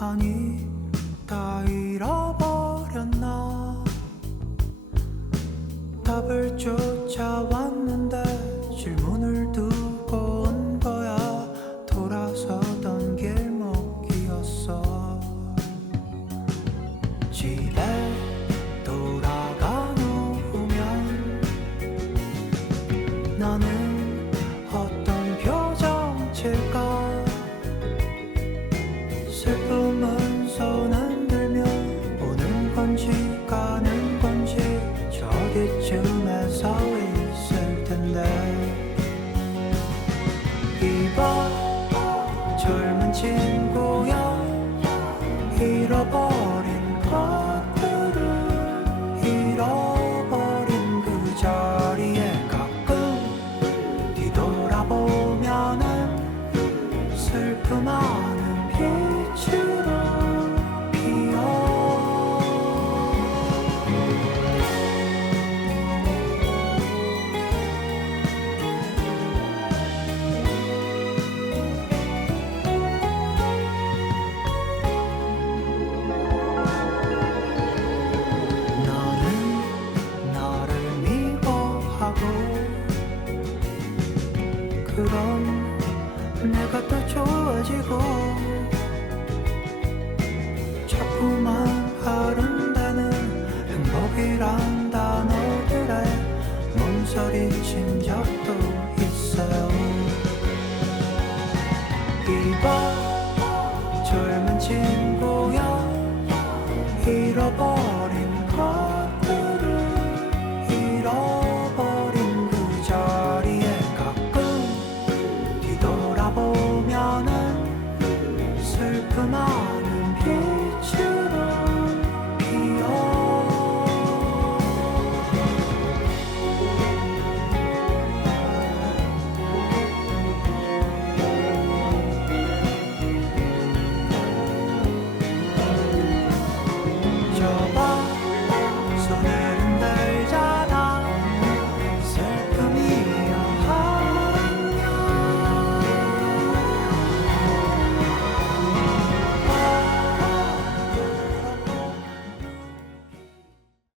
아니 다 잃어버렸나? 답을 쫓아왔는데 질문을 두고 온 거야. 돌아서던 길목이었어. 집에 돌아간 후면 나는 슬픔은 손 안 들며 오는 건지 가는 건지 저기쯤에 서 있을 텐데. 이봐 젊은 친구야 잃어버린 것들을 잃어버린 그 자리에 가끔 뒤돌아보면은 슬픔하 그럼 내가 더 좋아지고 자꾸만 아름다는 행복이란 단어들에 몸서리친 적도 있어요. 이봐 젊은 친구야 잃어버